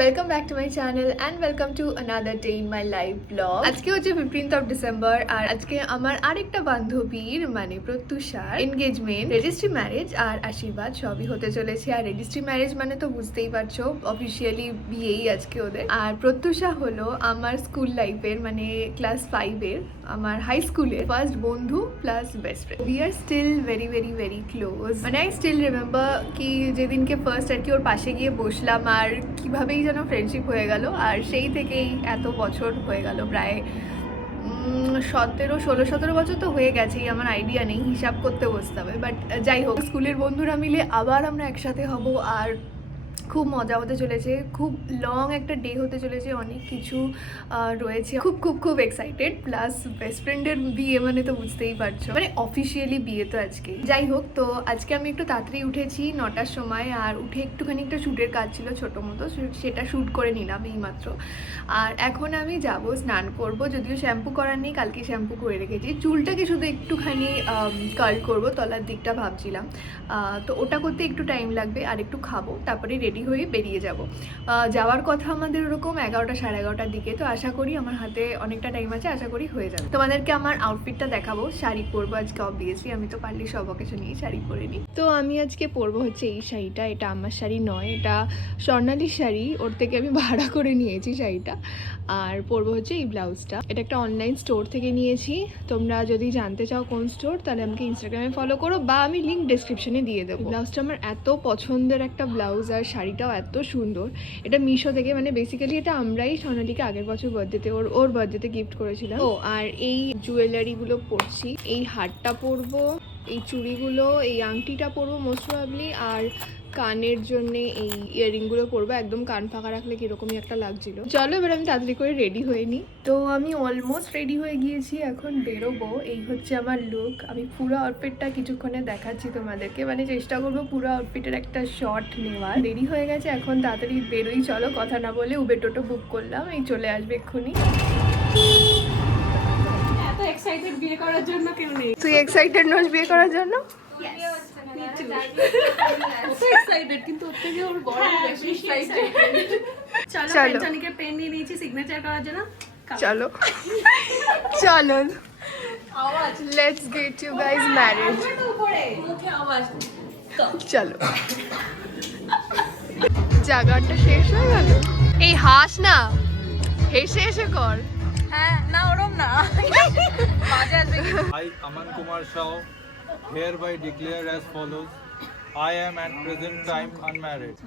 welcome back to my channel and welcome to another day in my life vlog. আজকে হচ্ছে 15th of December আর আজকে আমার আরেকটা বান্ধবীর মানে প্রত্যুষার এনগেজমেন্ট, রেজিস্ট্রি ম্যারেজ আর আশীর্বাদ সবই হতে চলেছে। আর রেজিস্ট্রি ম্যারেজ মানে তো বুঝতেই পারছো, অফিসিয়ালি বিয়েই আজকে ওদের। আর প্রত্যুষা হলো আমার স্কুল লাইফের মানে ক্লাস 5-এর, আমার হাই স্কুলের ফার্স্ট বন্ধু plus best friend. We are still very very very close. মানে আই স্টিল রিমেম্বার কি যেদিনকে ফার্স্ট আর কি ওর পাশে গিয়ে বসলাম আর কিভাবেই যেন ফ্রেন্ডশিপ হয়ে গেল। আর সেই থেকেই এত বছর হয়ে গেল, প্রায় 16-17 বছর তো হয়ে গেছেই, আমার আইডিয়া নেই, হিসাব করতে বসতে হবে। বাট যাই হোক, স্কুলের বন্ধুরা মিলে আবার আমরা একসাথে হব আর খুব মজা হতে চলেছে, খুব লং একটা ডে হতে চলেছে, অনেক কিছু রয়েছে, খুব খুব খুব এক্সাইটেড। প্লাস বেস্ট ফ্রেন্ডের বিয়ে মানে তো বুঝতেই পারছো, মানে অফিসিয়ালি বিয়ে তো আজকে। যাই হোক, তো আজকে আমি একটু তাড়াতাড়ি উঠেছি 9টার সময়, আর উঠে একটুখানি একটা শ্যুটের কাজ ছিল ছোটো মতো, সেটা শ্যুট করে নিলাম এইমাত্র। আর এখন আমি যাব স্নান করব, যদিও শ্যাম্পু করার নেই, কালকে শ্যাম্পু করে রেখেছি। চুলটাকে শুধু একটুখানি কার্ল করব, তলার দিকটা ভাবছিলাম, তো ওটা করতে একটু টাইম লাগবে। আর একটু খাবো, তারপরে রেডি হয়ে বেরিয়ে যাব। যাওয়ার কথা আমাদের ওরকম 11টা সাড়ে 11টার দিকে, তো আশা করি আমার হাতে অনেকটা টাইম আছে, আশা করি হয়ে যাবে। তোমাদেরকে আমার আউটফিটটা দেখাবো। শাড়ি পরবো আজকে অবভিয়াসলি, আমি তো পারলে সব অকেশনেই শাড়ি পরে নিই। তো আমি আজকে পরবো হচ্ছে এই শাড়িটা, এটা আমার শাড়ি নয়, এটা স্বর্ণালীর শাড়ি, ওর থেকে আমি ভাড়া করে নিয়েছি শাড়িটা। আর পরবো হচ্ছে এই ব্লাউজটা, এটা একটা অনলাইন স্টোর থেকে নিয়েছি। তোমরা যদি জানতে চাও কোন স্টোর, তাহলে আমাকে ইনস্টাগ্রামে ফলো করো বা আমি লিঙ্ক ডেসক্রিপশনে দিয়ে দেবো। ব্লাউজটা আমার এত পছন্দের একটা ব্লাউজ, আর শাড়িটাও এত সুন্দর। এটা মিশো থেকে, মানে বেসিক্যালি এটা আমরাই স্বর্ণালীকে আগের বছর বার্থডেতে ওর বার্থডেতে গিফট করেছিলাম। ও আর এই জুয়েলারিগুলো পরছি, এই হারটা পরবো, এই চুড়িগুলো, এই আংটিটা পরবো মোস্ট প্রবাবলি, আর কানের জন্য এই ইয়াররিংগুলো পরবো। একদম কান ফাঁকা রাখলে কিরকমই একটা লাগছিল। চলো এবার আমি তাড়াতাড়ি করে রেডি হয়ে নিই। তো আমি অলমোস্ট রেডি হয়ে গিয়েছি, এখন বেরোবো। এই হচ্ছে আমার লুক। আমি পুরো আউটফিটটা কিছুক্ষণে দেখাচ্ছি তোমাদেরকে, মানে চেষ্টা করবো পুরো আউটফিটের একটা শট নেওয়ার। রেডি হয়ে গেছে, এখন তাড়াতাড়ি বেরোই। চলো, কথা না বলে উবের টোটো বুক করলাম, এই চলে আসবে এক্ষুনি। বিয়ে করার জন্য কেউ নেই। তুই এক্সাইটেড নস বিয়ে করার জন্য? কিন্তু ওর থেকে ওর বড় বেশি এক্সাইটেড। চলো পেন্টানিকে পেন নিয়ে নিয়েছি সিগনেচার করার জন্য। চলো চলো, let's get you guys married. চলো, জায়গাটা শেষ হয়ে গেল। এই হাস না, হেসে হেসে কর। হ্যাঁ না, ওরম না, বাজে আসবে। I, Aman Kumar Shah, hereby declare as follows. I am at present time unmarried.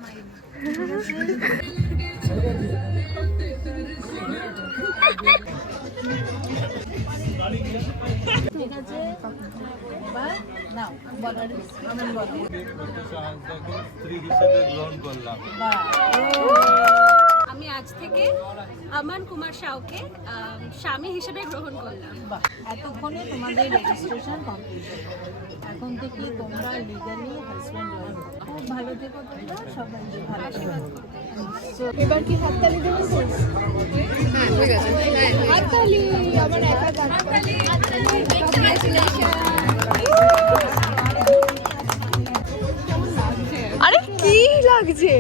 স্ত্রী হিসেবে গ্রহণ করলাম। আমি আজ থেকে আমান কুমার শাহকে স্বামী হিসেবে গ্রহণ করলাম। এতক্ষণে তোমাদের রেজিস্ট্রেশন কমপ্লিট। এখন থেকে তোমরা লিগালি হাজব্যান্ড ওয়াইফ। খুব ভালো থেকো তোমরা, সবাই ভালো আশীর্বাদ করবে। এবার কি হাততালি দেবো? হ্যাঁ ঠিক আছে, হাততালি। আমার একা হাততালি। আরে কি লাগছে?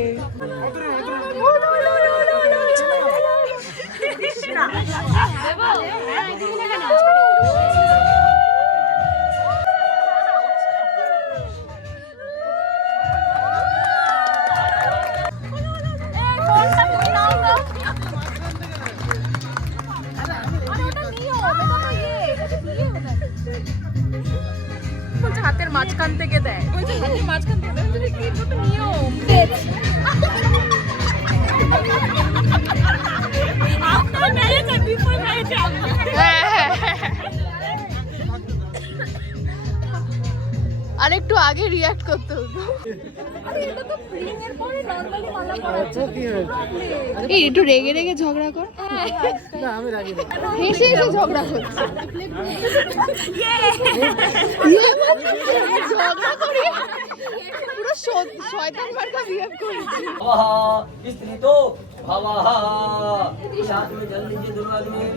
হাতের মাঝখান থেকে দেয়, হাতের মাঝখান থেকে দেয়, কি একটা নিয়ম। আপনার ম্যারেজ আর বিফোর ম্যারেজ আর একটু আগে রিয়াক্ট করতে হতো। এই একটু রেগে রেগে ঝগড়া কর, হেসে হেসে ঝগড়া করছে। ঝগড়া করি পুরো শয়তান মার্কা বিহেভ করেছি। स्त्री तो भवः साथ में जल्दी से दुल्हन में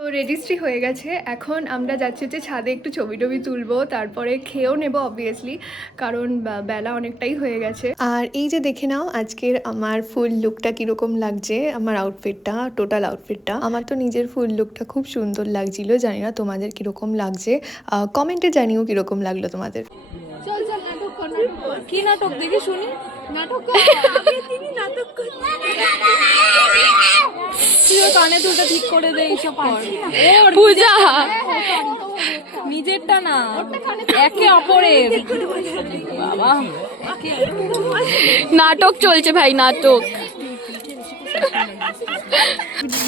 তো রেজিস্ট্রি হয়ে গেছে, এখন আমরা যাচ্ছি হচ্ছে ছাদে একটু ছবি টবি তুলবো, তারপরে খেয়েও নেবো অবভিয়াসলি, কারণ বেলা অনেকটাই হয়ে গেছে। আর এই যে দেখে নাও আজকের আমার ফুল লুকটা কীরকম লাগছে, আমার আউটফিটটা, টোটাল আউটফিটটা। আমার তো নিজের ফুল লুকটা খুব সুন্দর লাগছিল, জানি না তোমাদের কীরকম লাগছে, কমেন্টে জানিও কীরকম লাগলো তোমাদের। চল চল নাটক কর, নাটক কর। কি নাটক দেখি শুনি? নাটক কর। তিনি নাটক করছে। তুই ওর কানে দুটো ঠিক করে দে, এইসব কর। পূজা নিজেরটা না, একে অপরের। বাবা নাটক চলছে ভাই, নাটক।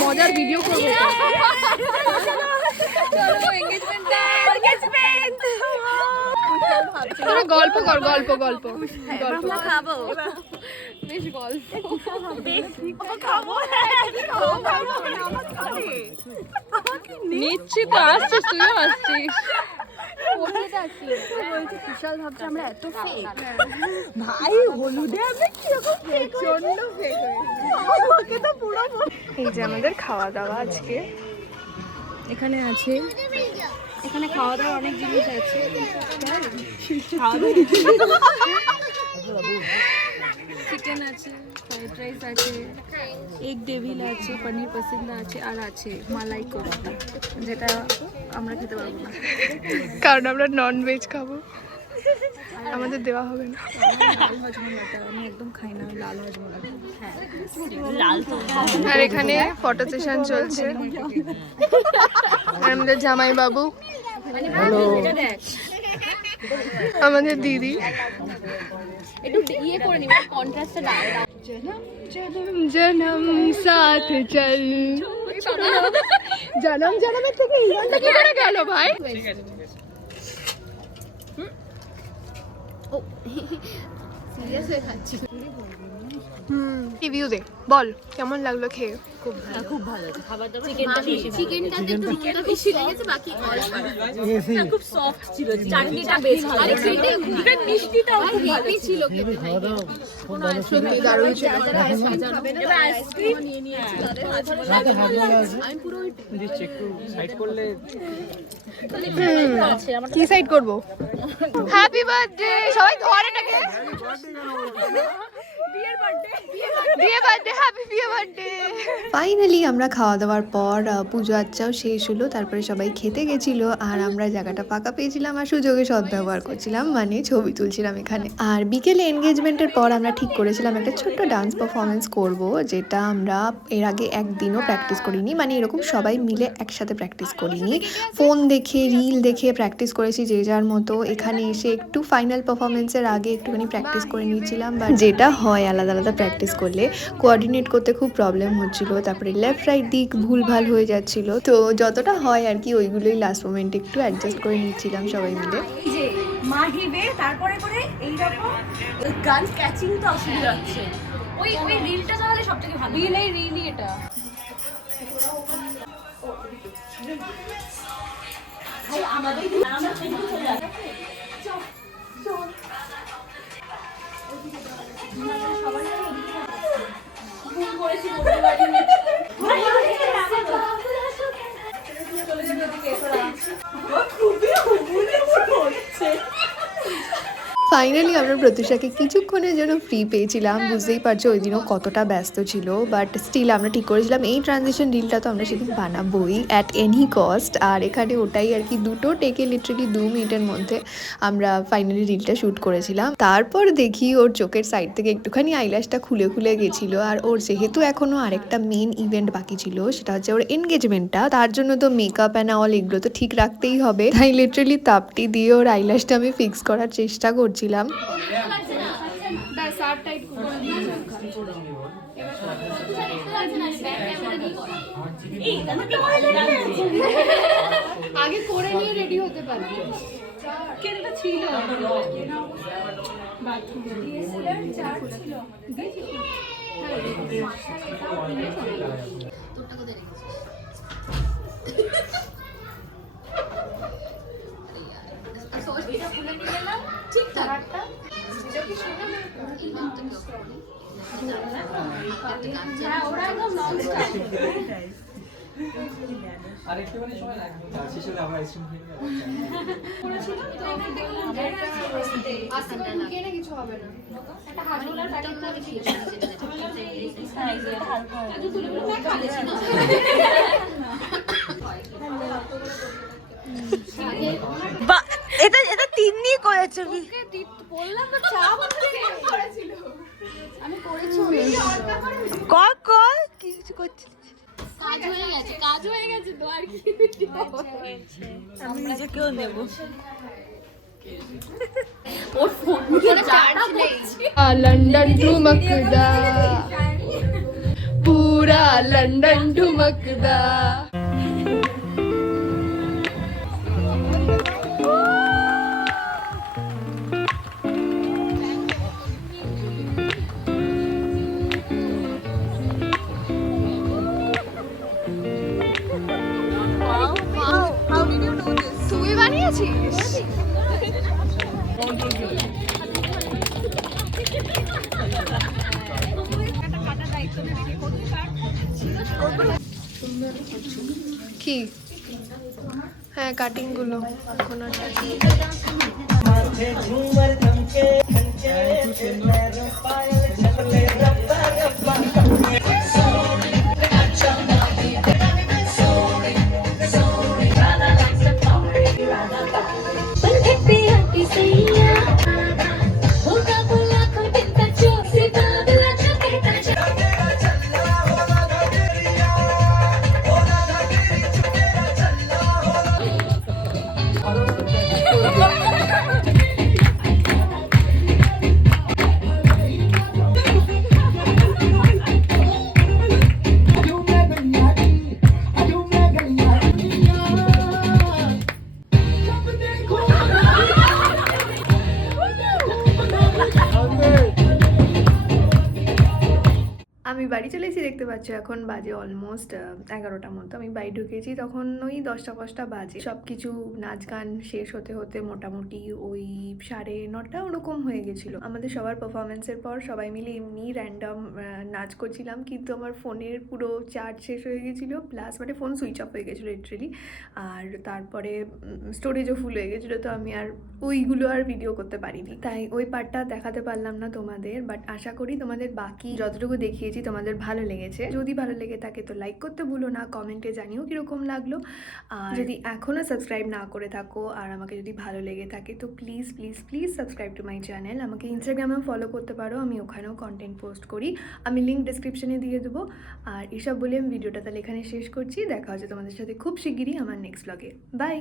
মজার ভিডিও করবো। চলো এনগেজমেন্ট। তোরা গল্প কর, গল্প গল্প গল্প খাবো বেশ, গল্প নিচ্ছি তো, আসছিস তুইও আসছিস। বিশাল ভাবছে আমরা এত ফেক। এই যে আমাদের খাওয়া দাওয়া আজকে এখানে আছে, এখানে খাওয়া দাওয়ার অনেক জিনিস আছে। চিকেন আছে, ফ্রাইড রাইস আছে, এগ ডেভিল আছে, পনির পসিন্দা আছে, আর আছে মালাই কোফতা, যেটা আমরা খেতে পারবো না কারণ আমরা নন ভেজ খাবো, আমাদের দেওয়া হবে না। লাল হজমোলাটা আমি একদম খাই না, লাল হজমোলাটা। হ্যাঁ লাল তো। আর এখানে ফটো সেশন চলছে, আর আমাদের জামাই বাবু, আমাদের দিদি। একটু ইয়ে করে নিব, কন্ট্রাস্টটা দাও। জনম জনম সাথ চল, জনম জনমের থেকে এই গানটা কি করে গেল ভাই? সিরিয়াস হয়ে খাচ্ছি। রিভিউ দে, বল কেমন লাগলো খেয়ে? খুব ভালো খাবারটা, চিকেনটাতে একটু নুনটা বেশি লেগেছে, বাকি অল খুব সফট ছিল, চাটনিটা বেশ ভালো, আরে চিকেন মিষ্টিটাও খুব ভালো ছিল খেতে। সত্যি দারুণ ছিল। এবার আইসক্রিম নিয়ে নিয়েছি তাদের, আমি পুরো একটু সাইড করলে কি সাইড করবো? হ্যাপি বার্থডে সবাই ধরে নাকি? ফাইনালি আমরা খাওয়া দাওয়ার পর পুজো আচ্চাও শেষ হলো, তারপরে সবাই খেতে গেছিল, আর আমরা জায়গাটা ফাঁকা পেয়েছিলাম আর সুযোগে সদ্ব্যবহার করছিলাম, মানে ছবি তুলছিলাম এখানে। আর বিকেলে এনগেজমেন্টের পর আমরা ঠিক করেছিলাম একটা ছোট্ট ডান্স পারফরমেন্স করব, যেটা আমরা এর আগে একদিনও প্র্যাকটিস করিনি, মানে এরকম সবাই মিলে একসাথে প্র্যাকটিস করিনি, ফোন দেখে রিল দেখে প্র্যাকটিস করেছি যে যার মতো। এখানে এসে একটু ফাইনাল পারফরমেন্সের আগে একটুখানি প্র্যাকটিস করে নিয়েছিলাম, বা যেটা হয় আলাদা আলাদা প্র্যাকটিস করলে কোঅর্ডিনেট করতে খুব প্রবলেম হচ্ছিল, তারপরে লেফট রাইট দিক ভুলভাল হয়ে যাচ্ছিল, তো যতটা হয় আর কি ওইগুলোই লাস্ট মোমেন্টে একটু অ্যাডজাস্ট করে নিচ্ছিলাম সবাই মিলে। যে মাহিবে তারপরে করে এই রকম গান ক্যাচিংটা অসুবিধা হচ্ছে, ওই রিলটা তাহলে সবথেকে ভালো। রিলই এটা আমাদের আমরা কিন্তু চলে যাবে। ফাইনালি আমরা প্রত্যুষাকে কিছুক্ষণের জন্য ফ্রি পেয়েছিলাম, বুঝতেই পারছো ওই দিনও কতটা ব্যস্ত ছিল, বাট স্টিল আমরা ঠিক করেছিলাম এই ট্রানজিশন রিলটা তো আমরা সেদিন বানাবোই অ্যাট এনি কস্ট। আর এখানে ওটাই আর কি, দুটো টেকে লিটারালি 2 মিনিটের মধ্যে আমরা ফাইনালি রিলটা শ্যুট করেছিলাম। তারপর দেখি ওর চোখের সাইড থেকে একটুখানি আইল্যাশটা খুলে খুলে গেছিলো, আর ওর যেহেতু এখনও আরেকটা মেন ইভেন্ট বাকি ছিল, সেটা হচ্ছে ওর এনগেজমেন্টটা, তার জন্য তো মেকআপ অ্যান্ড অল এগুলো তো ঠিক রাখতেই হবে, তাই লিটারালি তাপটি দিয়ে ওর আইল্যাশটা আমি ফিক্স করার চেষ্টা করছিলাম। আগে করে নিয়ে রেডি হতে পারবি, কেনটা ছিল আরেকটুখানি সময় লাগবে শেষে আবার আইসক্রিম খেয়ে কিছু হবে না। এটা এটা তিন্নি করেছে কর কর কি কিছু করছিস কাজ হয়ে গেছে তো আর কি আমি নিজেকেও নেব ওর ফোন लंदन ठुमकदा पूरा लंदन ठुमकदा। তুই বানিয়েছিস? কি হ্যাঁ কাটিং গুলো এখন আমি বাড়ি চলে এসেছি, দেখতে পাচ্ছ এখন বাজে অলমোস্ট 11টার মতো। আমি বাড়ি ঢুকেছি তখন ওই 10টা বাজে। সব কিছু নাচ গান শেষ হতে হতে মোটামুটি ওই 9:30 ওরকম হয়ে গেছিলো। আমাদের সবার পারফরমেন্সের পর সবাই মিলে এমনি র্যান্ডম নাচ করছিলাম, কিন্তু আমার ফোনের পুরো চার্জ শেষ হয়ে গেছিলো, প্লাস মানে ফোন সুইচ অফ হয়ে গেছিলো লিটারেলি। আর তারপরে স্টোরেজও ফুল হয়ে গেছিলো, তো আমি আর ওইগুলো আর ভিডিও করতে পারিনি, তাই ওই পার্টটা দেখাতে পারলাম না তোমাদের। বাট আশা করি তোমাদের বাকি যতটুকু দেখিয়েছি তোমাদের ভালো লেগেছে। যদি ভালো লেগে থাকে তো লাইক করতে ভুলো না, কমেন্টে জানিও কীরকম লাগলো। আর যদি এখনও সাবস্ক্রাইব না করে থাকো আর আমাকে যদি ভালো লেগে থাকে তো please please please subscribe to my channel. আমাকে ইনস্টাগ্রামেও ফলো করতে পারো, আমি ওখানেও কন্টেন্ট পোস্ট করি, আমি লিঙ্ক ডিসক্রিপশনে দিয়ে দেবো। আর এসব বলে আমি ভিডিওটা তাহলে এখানে শেষ করছি। দেখা হচ্ছে তোমাদের সাথে খুব শিগগিরই আমার নেক্সট ব্লগে। বাই।